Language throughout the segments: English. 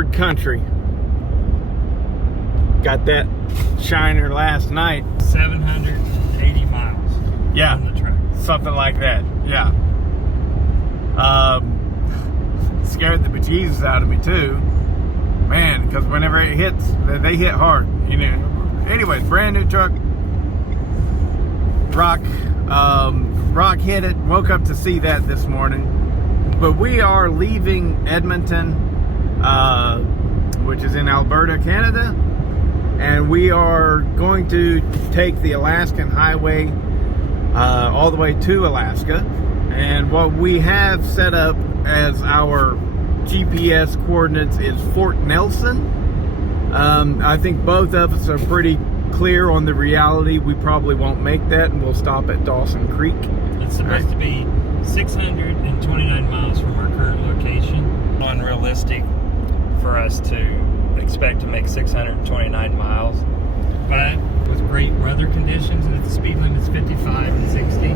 hard country. Got that shiner last night. 780 miles. Yeah, on the track. Something like that. Yeah. Scared the bejesus out of me too, man. Because whenever it hits, they hit hard. You know. Anyways, brand new truck. Rock hit it. Woke up to see that this morning. But we are leaving Edmonton, which is in Alberta, Canada. And we are going to take the Alaskan Highway all the way to Alaska. And what we have set up as our GPS coordinates is Fort Nelson. I think both of us are pretty clear on the reality. We probably won't make that, and we'll stop at Dawson Creek. It's supposed to be 629 miles from our current location. Unrealistic for us to expect to make 629 miles, but with great weather conditions and if the speed limit's 55 and 60.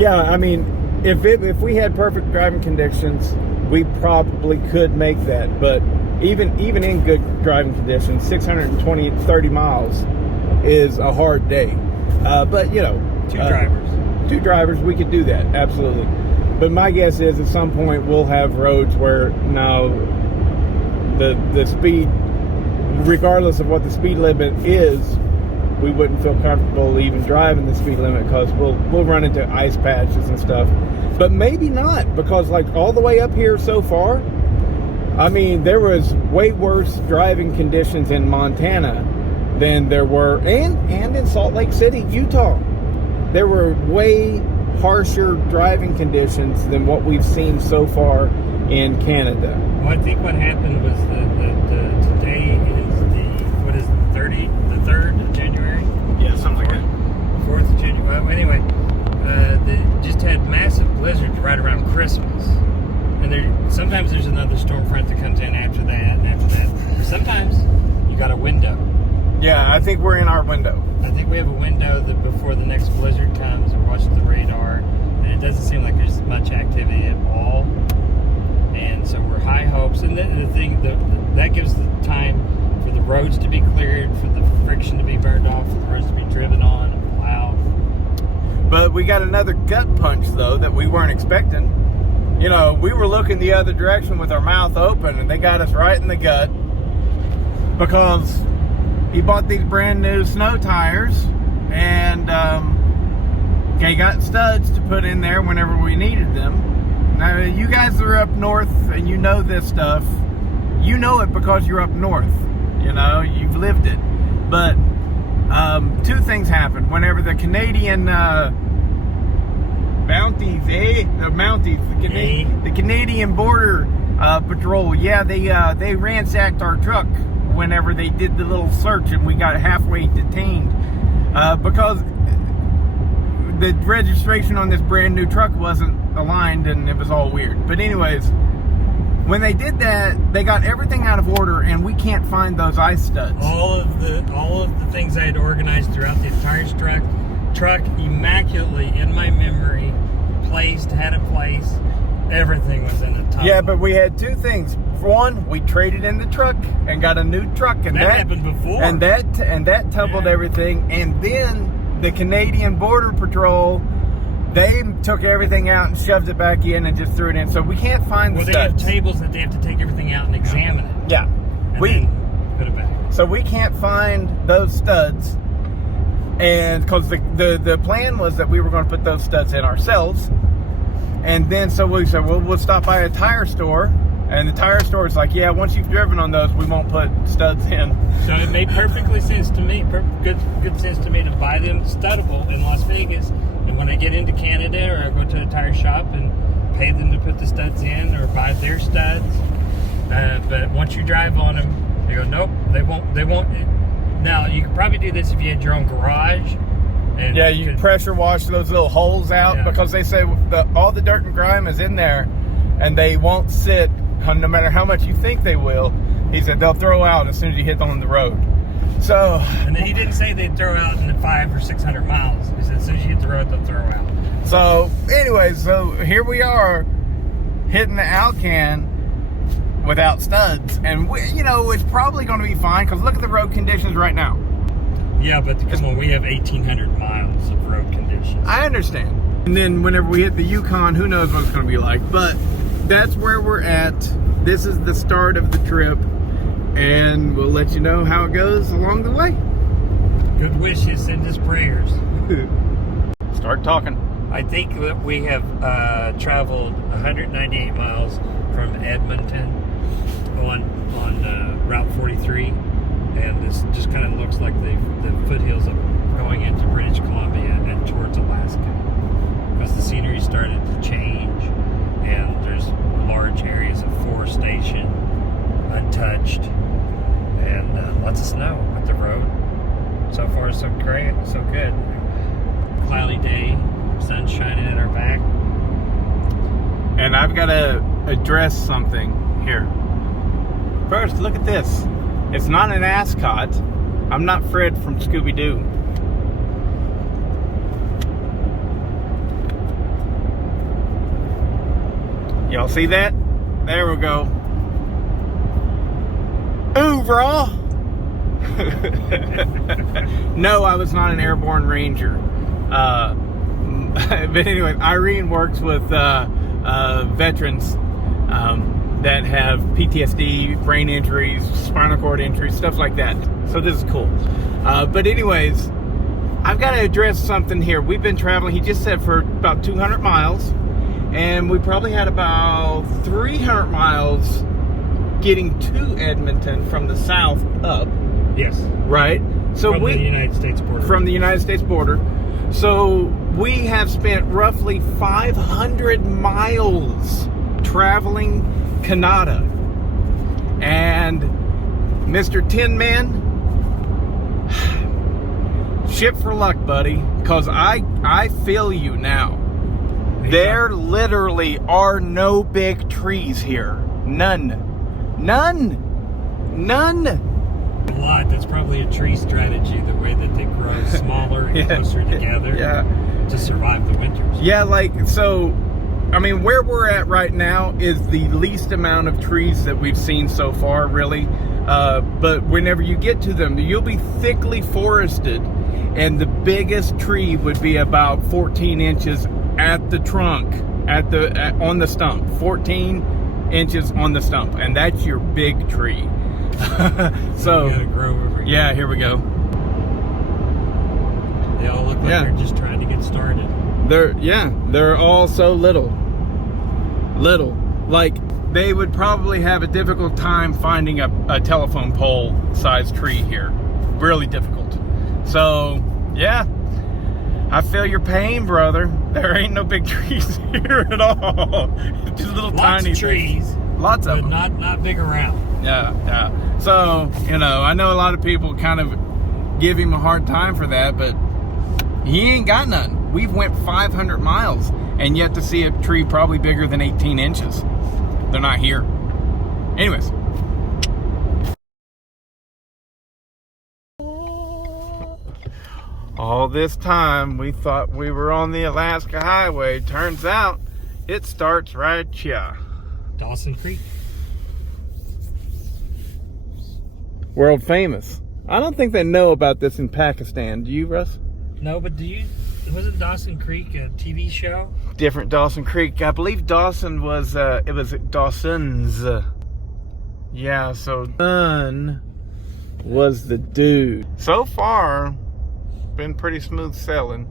Yeah, I mean, if we had perfect driving conditions, we probably could make that. But even in good driving conditions, 30 miles is a hard day. But you know, two drivers, we could do that absolutely. But my guess is at some point we'll have roads where now the speed, regardless of what the speed limit is, we wouldn't feel comfortable even driving the speed limit because we'll run into ice patches and stuff. But maybe not, because like all the way up here so far, I mean, there was way worse driving conditions in Montana than there were, and in Salt Lake City, Utah. There were way harsher driving conditions than what we've seen so far in Canada. Well, I think what happened was today is the 3rd of January? Yeah, something like that. 4th of January. Well, anyway, they just had massive blizzards right around Christmas. And sometimes there's another storm front that comes in after that and after that. Sometimes you got a window. Yeah, I think we're in our window. I think we have a window that before the next blizzard comes. We're watching the radar, and it doesn't seem like there's much activity at all. And so we're high hopes, and then the thing that gives the time for the roads to be cleared, for the friction to be burned off, for the roads to be driven on and plowed. But we got another gut punch though that we weren't expecting. You know, we were looking the other direction with our mouth open, and they got us right in the gut because he bought these brand new snow tires, and they got studs to put in there whenever we needed them. Now, you guys are up north and you know this stuff. You know it because you're up north. You know, you've lived it. But two things happened. Whenever the Canadian the Canadian Border Patrol, yeah, they ransacked our truck whenever they did the little search, and we got halfway detained because the registration on this brand new truck wasn't aligned, and it was all weird. But anyways, when they did that, they got everything out of order, and we can't find those ice studs. All of the things I had organized throughout the entire truck immaculately in my memory, had a place. Everything was in the top. Yeah, but we had two things. For one, we traded in the truck and got a new truck, and that happened before. And that tumbled everything. And then the Canadian Border Patrol, they took everything out and shoved it back in and just threw it in. So we can't find the studs. Well, they have tables that they have to take everything out and examine it. Yeah. And then put it back. So we can't find those studs. And because the plan was that we were going to put those studs in ourselves. And then so we said, well, we'll stop by a tire store. And the tire store is like, yeah, once you've driven on those, we won't put studs in. So it made perfectly sense to me, good sense to me to buy them studdable in Las Vegas. And when I get into Canada or I go to a tire shop and pay them to put the studs in or buy their studs. But once you drive on them, they go, nope, they won't. Now, you could probably do this if you had your own garage. And yeah, you pressure wash those little holes out because they say all the dirt and grime is in there and they won't sit no matter how much you think they will. He said they'll throw out as soon as you hit on the road. So, and then he didn't say they'd throw out in the 500 or 600 miles. He said as soon as you hit the road, they'll throw out. So, anyways, so here we are hitting the Alcan. without studs. And, you know, it's probably going to be fine because look at the road conditions right now. Yeah, but come on, we have 1,800 miles of road conditions. I understand. And then whenever we hit the Yukon, who knows what it's going to be like. But that's where we're at. This is the start of the trip. And we'll let you know how it goes along the way. Good wishes, send us prayers. Start talking. I think that we have traveled 198 miles from Edmonton on Route 43, and this just kind of looks like the foothills of going into British Columbia and towards Alaska, because the scenery started to change, and there's large areas of forestation untouched, and lots of snow with the road. So far, so great, so good. Cloudy day, sun shining at our back. And I've got to address something here. First, look at this. It's not an ascot. I'm not Fred from Scooby-Doo. Y'all see that? There we go. Overall. No, I was not an airborne ranger. But anyway, Irene works with veterans that have PTSD, brain injuries, spinal cord injuries, stuff like that. So this is cool. But anyways, I've got to address something here. We've been traveling, he just said, for about 200 miles. And we probably had about 300 miles getting to Edmonton from the south up. Yes. Right? So from the United States border. From the United States border. So we have spent roughly 500 miles traveling Canada. And Mr. Tin Man, ship for luck, buddy, because I feel you now. There literally are no big trees here. None. A lot. That's probably a tree strategy, the way that they grow smaller and closer together to survive the winters. Yeah, like, so, I mean, where we're at right now is the least amount of trees that we've seen so far, really. But whenever you get to them, you'll be thickly forested, and the biggest tree would be about 14 inches at the trunk, on the stump. 14 inches on the stump, and that's your big tree. So you gotta grow over here. Yeah, here we go. They all look like they're just trying to get started. They're all so little. Like, they would probably have a difficult time finding a telephone pole sized tree here. Really difficult. So yeah, I feel your pain, brother. There ain't no big trees here at all. Just little Lots tiny of trees. things. Lots of but them. not big around. Yeah. So, you know, I know a lot of people kind of give him a hard time for that, but he ain't got none. We've went 500 miles and yet to see a tree probably bigger than 18 inches. They're not here. Anyways. All this time, we thought we were on the Alaska Highway. Turns out, it starts right here. Dawson Creek. World famous. I don't think they know about this in Pakistan. Do you, Russ? No, but wasn't Dawson Creek a TV show? Different Dawson Creek. I believe Dawson was, it was Dawson's. Yeah, so Dunn was the dude. So far, been pretty smooth sailing.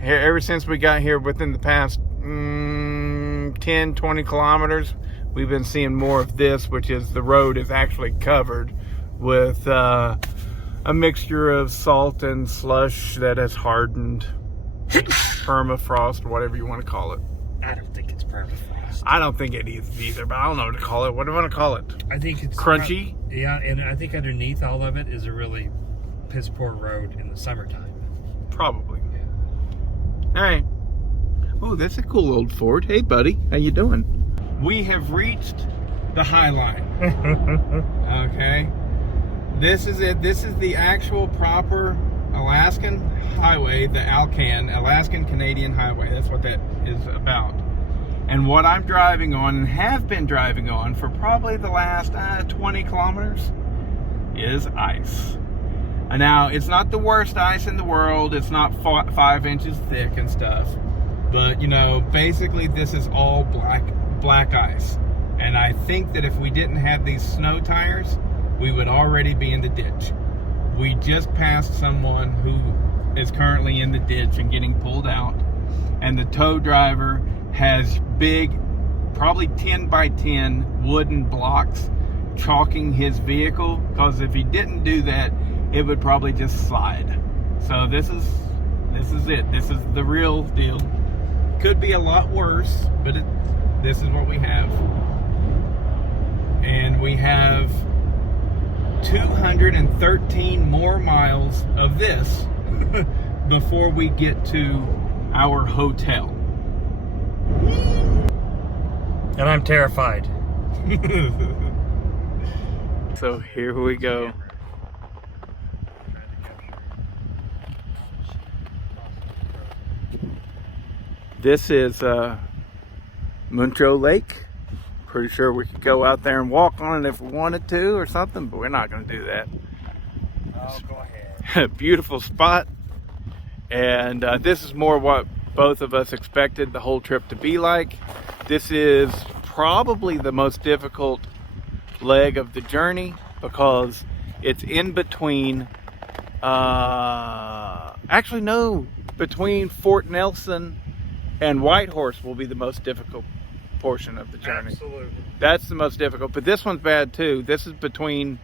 Here, ever since we got here, within the past 10, 20 kilometers, we've been seeing more of this, which is the road is actually covered with a mixture of salt and slush that has hardened. Permafrost, whatever you want to call it. I don't think it's permafrost. I don't think it is either, but I don't know what to call it. What do you want to call it? I think it's crunchy. Yeah, and I think underneath all of it is a really piss poor road in the summertime. Probably. All right. Oh, that's a cool old Ford. Hey, buddy, how you doing? We have reached the High Line. Okay. This is it. This is the actual proper Alaskan highway, the Alcan, Alaskan Canadian Highway. That's what that is about. And what I'm driving on and have been driving on for probably the last 20 kilometers is ice. Now, it's not the worst ice in the world. It's not 5 inches thick and stuff. But, you know, basically this is all black ice. And I think that if we didn't have these snow tires, we would already be in the ditch. We just passed someone who is currently in the ditch and getting pulled out. And the tow driver has big, probably 10 by 10 wooden blocks chalking his vehicle, because if he didn't do that, it would probably just slide. So this is it. This is the real deal. Could be a lot worse, but this is what we have. And we have 213 more miles of this before we get to our hotel. And I'm terrified. So here we go. This is Muntro Lake. Pretty sure we could go out there and walk on it if we wanted to or something, but we're not going to do that. Oh, go ahead. Beautiful spot. And this is more what both of us expected the whole trip to be like. This is probably the most difficult leg of the journey because it's in between, actually no, between Fort Nelson and Whitehorse will be the most difficult portion of the journey. Absolutely. That's the most difficult, but this one's bad too. This is between,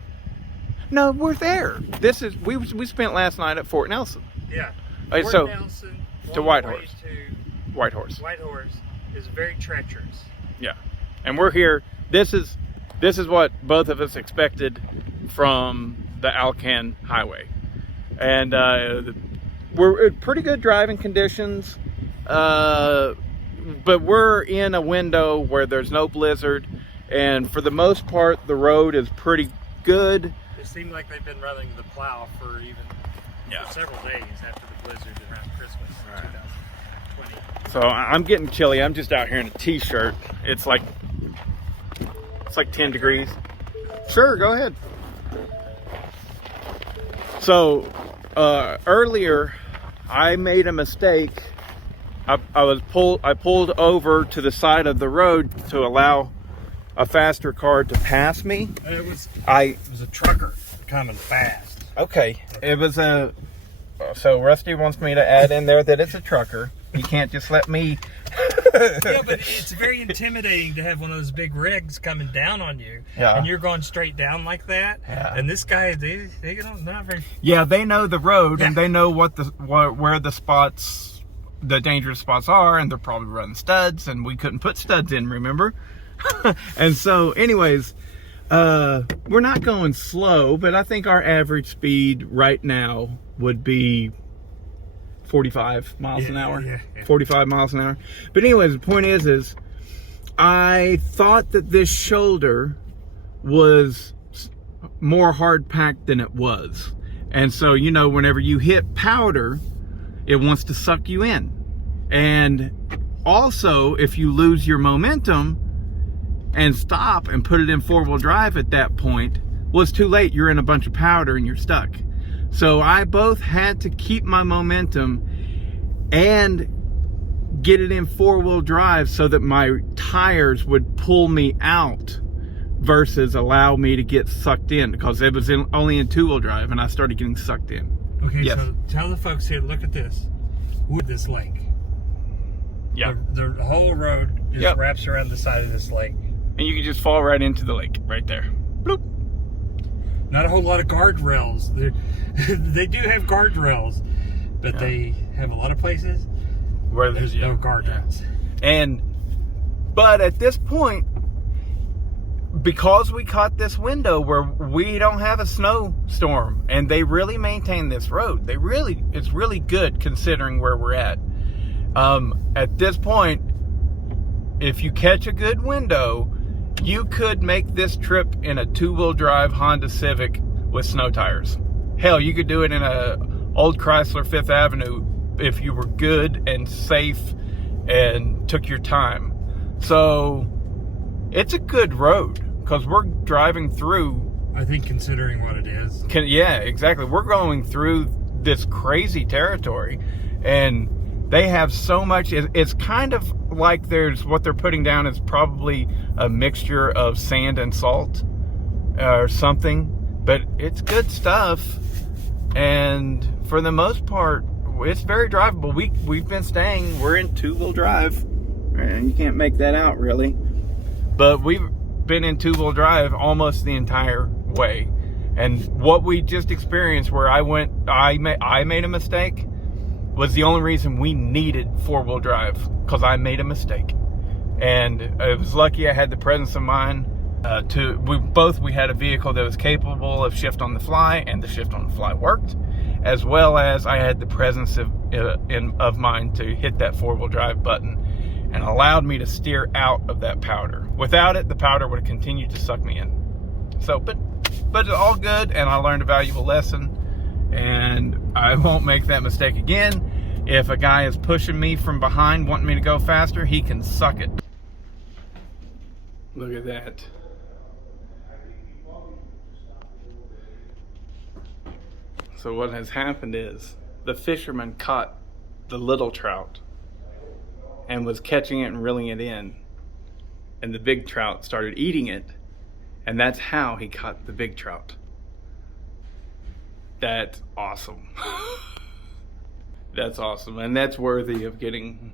no, we're there. This is, we spent last night at Fort Nelson. Yeah. Fort so Nelson to Whitehorse. Whitehorse is very treacherous. Yeah, and we're here. This is what both of us expected from the Alcan highway, and we're in pretty good driving conditions. But we're in a window where there's no blizzard, and for the most part, the road is pretty good. It seemed like they've been running the plow for for several days after the blizzard around Christmas in 2020. So I'm getting chilly. I'm just out here in a t-shirt. It's like 10 degrees. Sure, go ahead. So earlier, I made a mistake. I pulled over to the side of the road to allow a faster car to pass me. It was a trucker coming fast. Okay, it was so Rusty wants me to add in there that it's a trucker. You can't just let me. Yeah, but it's very intimidating to have one of those big rigs coming down on you, and you're going straight down like that. Yeah. And this guy, they don't not very. Yeah, they know the road and they know where the spots, the dangerous spots are, and they're probably running studs, and we couldn't put studs in, remember? And so, anyways, we're not going slow, but I think our average speed right now would be 45 miles an hour. Yeah. 45 miles an hour. But anyways, the point is I thought that this shoulder was more hard packed than it was. And so, you know, whenever you hit powder, it wants to suck you in. And also, if you lose your momentum and stop and put it in four-wheel drive at that point, well, it's too late. You're in a bunch of powder and you're stuck. So I both had to keep my momentum and get it in four-wheel drive so that my tires would pull me out versus allow me to get sucked in, because it was only in two-wheel drive and I started getting sucked in. Okay, yes. So tell the folks here, look at this. With this lake. Yeah. The whole road just wraps around the side of this lake. And you can just fall right into the lake, right there. Bloop. Not a whole lot of guardrails. They do have guardrails, but they have a lot of places where there's no guardrails. But at this point, because we caught this window where we don't have a snowstorm, and they really maintain this road. It's really good considering where we're at. At this point, if you catch a good window, you could make this trip in a two-wheel drive Honda Civic with snow tires. Hell, you could do it in a old Chrysler Fifth Avenue if you were good and safe and took your time. So it's a good road because we're driving through. I think considering what it is. Yeah, exactly. We're going through this crazy territory, and they have so much. It's kind of like there's what they're putting down is probably a mixture of sand and salt or something, but it's good stuff. And for the most part, it's very drivable. We've been staying. We're in 2-wheel drive, and you can't make that out really, but we've been in 2-wheel drive almost the entire way. And what we just experienced, where I made a mistake, was the only reason we needed 4-wheel drive, because I made a mistake. And I was lucky I had the presence of mind we had a vehicle that was capable of shift on the fly, and the shift on the fly worked, as well as I had the presence of mind to hit that 4-wheel drive button, and allowed me to steer out of that powder. Without it, the powder would have continued to suck me in. So, but it's all good, and I learned a valuable lesson, and I won't make that mistake again. If a guy is pushing me from behind, wanting me to go faster, he can suck it. Look at that. So what has happened is the fisherman caught the little trout and was catching it and reeling it in, and the big trout started eating it, and that's how he caught the big trout. That's awesome. That's awesome, and that's worthy of getting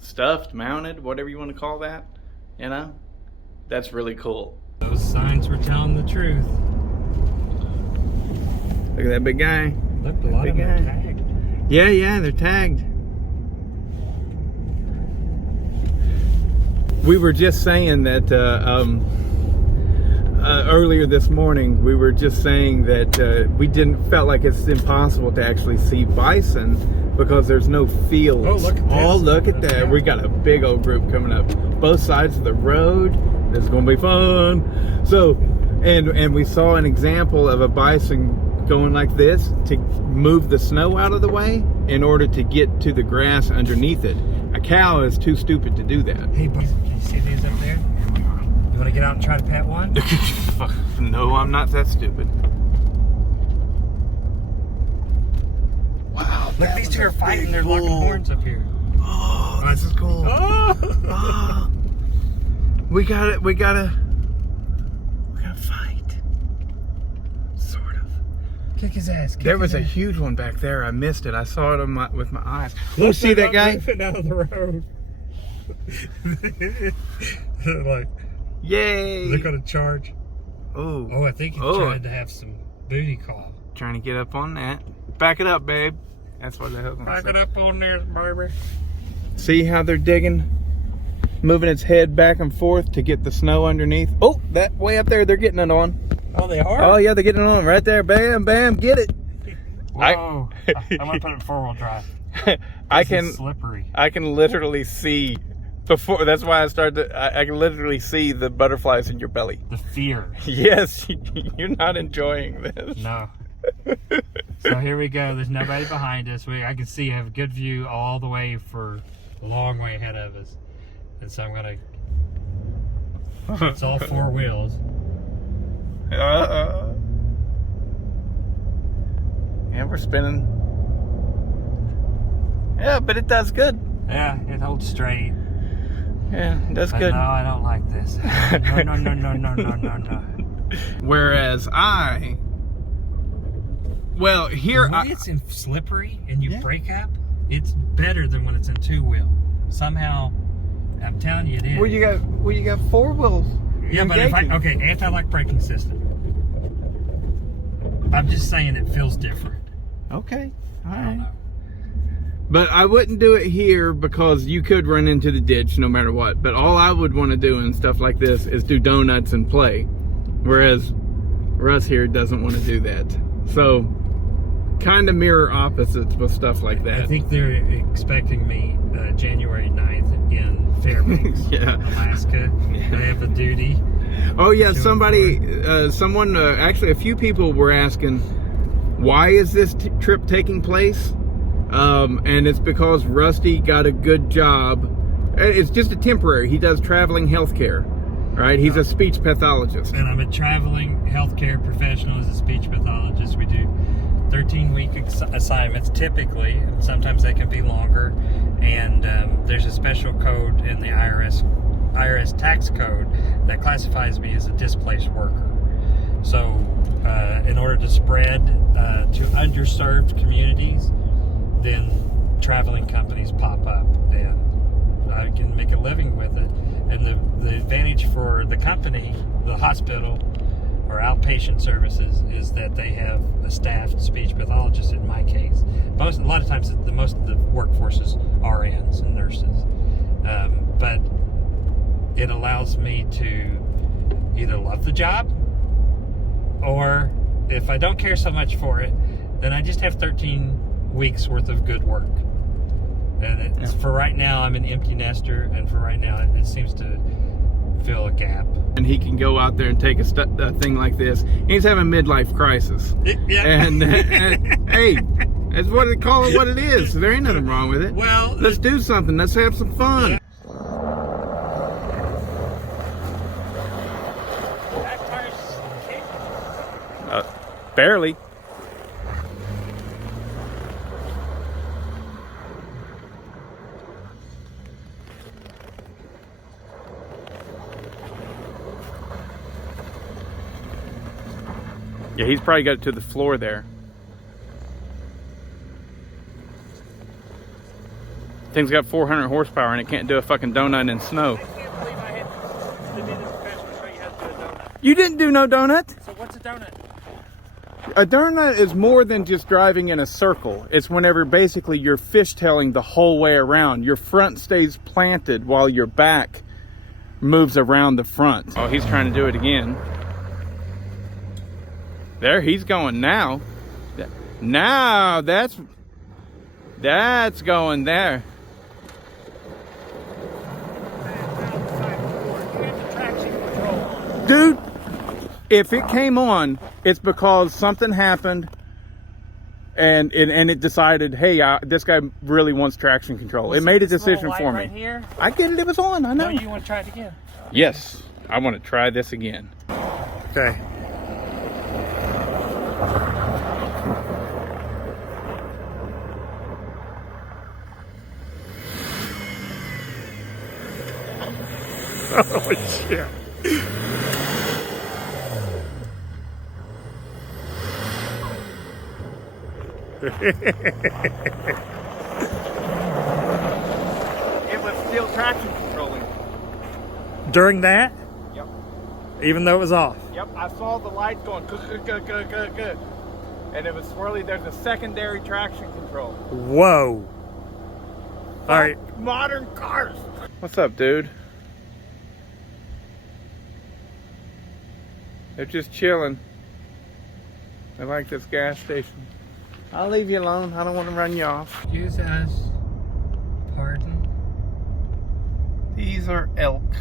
stuffed, mounted, whatever you want to call that. You know, that's really cool. Those signs were telling the truth. Look at that big guy. Look, a lot of them are tagged. Yeah, they're tagged. We were just saying that earlier this morning, we were just saying that we felt like it's impossible to actually see bison because there's no fields. Oh, look at this. Oh, look at that. We got a big old group coming up. Both sides of the road. This is going to be fun. So, and we saw an example of a bison going like this to move the snow out of the way in order to get to the grass underneath it. A cow is too stupid to do that. Hey, buddy, can you see these up there? You want to get out and try to pet one? No, I'm not that stupid. Wow. Look, these two are fighting. They're locking horns up here. Oh, this is cool. Oh. We gotta fight. Sort of. Kick his ass. There was a huge one back there. I missed it. I saw it with my eyes. Look, see that guy? Moving out of the road. Like, yay! they're gonna charge. Oh, I think he tried to have some booty call. Trying to get up on that. Back it up, babe. That's what the hell's Back it up on there, baby. See how they're digging? Moving its head back and forth to get the snow underneath. Oh, that way up there, they're getting it on. Oh, they are? Oh, yeah, they're getting it on. Right there. Bam, bam, get it. Whoa. I'm going to put it in 4-wheel drive. It's slippery. I can literally see before. That's why I started. I can literally see the butterflies in your belly. The fear. Yes, you're not enjoying this. No. So here we go. There's nobody behind us. I can see, have a good view all the way for a long way ahead of us. And so I'm going to... It's all 4 wheels. Yeah, we're spinning. Yeah, but it does good. Yeah, it holds straight. Yeah, that's but good. No, I don't like this. No. Whereas here when it's in slippery and you brake up, it's better than when it's in 2-wheel. Somehow, I'm telling you, it is. Well, you got 4 wheels. Yeah, but anti-lock braking system. I'm just saying it feels different. Okay, all I don't right. know. But I wouldn't do it here because you could run into the ditch no matter what. But all I would want to do in stuff like this is do donuts and play. Whereas Russ here doesn't want to do that. So, kind of mirror opposites with stuff like that. I think they're expecting me January 9th in Fairbanks, Alaska. Yeah. I have a duty. Oh yeah, someone, actually a few people were asking, why is this trip taking place? And it's because Rusty got a good job It's just a temporary. He does traveling healthcare, right? He's a speech pathologist. And I'm a traveling healthcare professional as a speech pathologist. We do 13-week assignments typically. Sometimes they can be longer. And there's a special code in the IRS tax code that classifies me as a displaced worker. So in order to spread to underserved communities, then traveling companies pop up and I can make a living with it. And the advantage for the company, the hospital or outpatient services, is that they have a staffed speech pathologist in my case. A lot of times most of the workforce is RNs and nurses. But it allows me to either love the job, or if I don't care so much for it, then I just have 13 weeks worth of good work. And for right now, I'm an empty nester, and for right now, it seems to fill a gap. And he can go out there and take a thing like this. He's having a midlife crisis. Yeah. And hey, that's what they call it. What it is. There ain't nothing wrong with it. Well, let's do something. Let's have some fun. Yeah. Back tires kick. Barely. Yeah, he's probably got it to the floor there. Thing's got 400 horsepower and it can't do a fucking donut in snow. I can't believe I had to do this professional show you how to do a donut. You didn't do no donut? So what's a donut? A donut is more than just driving in a circle. It's whenever basically you're fishtailing the whole way around. Your front stays planted while your back moves around the front. Oh, he's trying to do it again. There, he's going now. Now, that's going there. Dude, if it came on, it's because something happened and it decided, hey, this guy really wants traction control. It made a decision for me. Right here? I get it, it was on, I know. No, you want to try it again? Yes, I want to try this again. Okay. Oh shit. It was still traction controlling. During that? Yep. Even though it was off? Yep, I saw the light going good. And it was swirly. There's a secondary traction control. Whoa. All right. Modern cars. What's up, dude? They're just chilling. They like this gas station. I'll leave you alone. I don't want to run you off. Excuse us. Pardon? These are elk.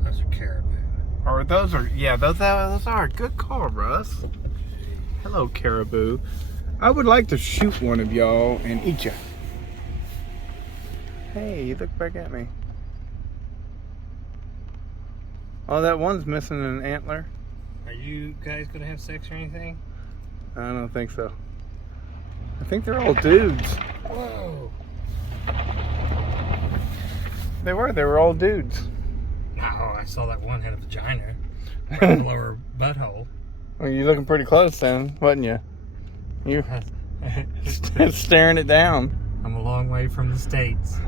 Those are caribou. Or those are, yeah, those are. Good call, Russ. Hello, caribou. I would like to shoot one of y'all and eat you. Hey, look back at me. Oh, that one's missing an antler. Are you guys gonna have sex or anything? I don't think so. I think they're all dudes. Whoa. They were all dudes. No, I saw that one had a vagina. Right in the lower butthole. Well, you're looking pretty close then, wasn't you? You staring it down. I'm a long way from the States.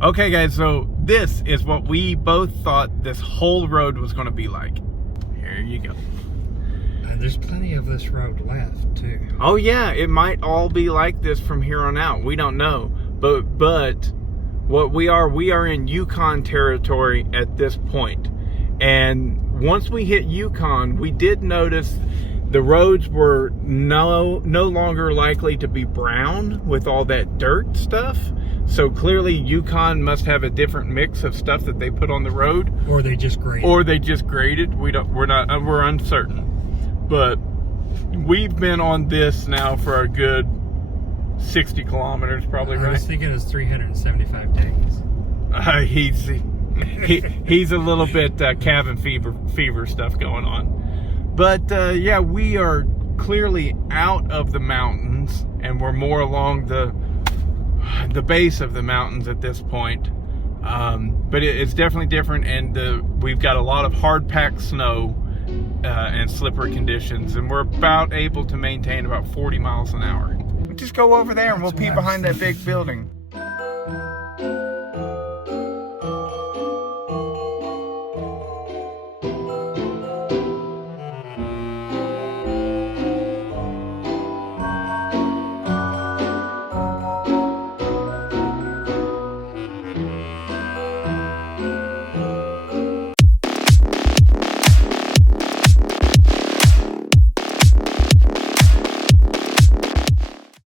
Okay, guys, so this is what we both thought this whole road was going to be like. Here you go. And there's plenty of this road left, too. Oh, yeah, it might all be like this from here on out. We don't know. But what we are in Yukon territory at this point. And once we hit Yukon, we did notice the roads were no longer likely to be brown with all that dirt stuff. So clearly Yukon must have a different mix of stuff that they put on the road, Or they just grade. graded. We're uncertain. But we've been on this now for a good 60 kilometers, probably, I right? was thinking it was 375 days. He's a little bit cabin fever stuff going on. But yeah, we are clearly out of the mountains, and we're more along the base of the mountains at this point. But it's definitely different, and we've got a lot of hard packed snow and slippery conditions, and we're about able to maintain about 40 miles an hour. Just go over there and we'll pee behind that big building.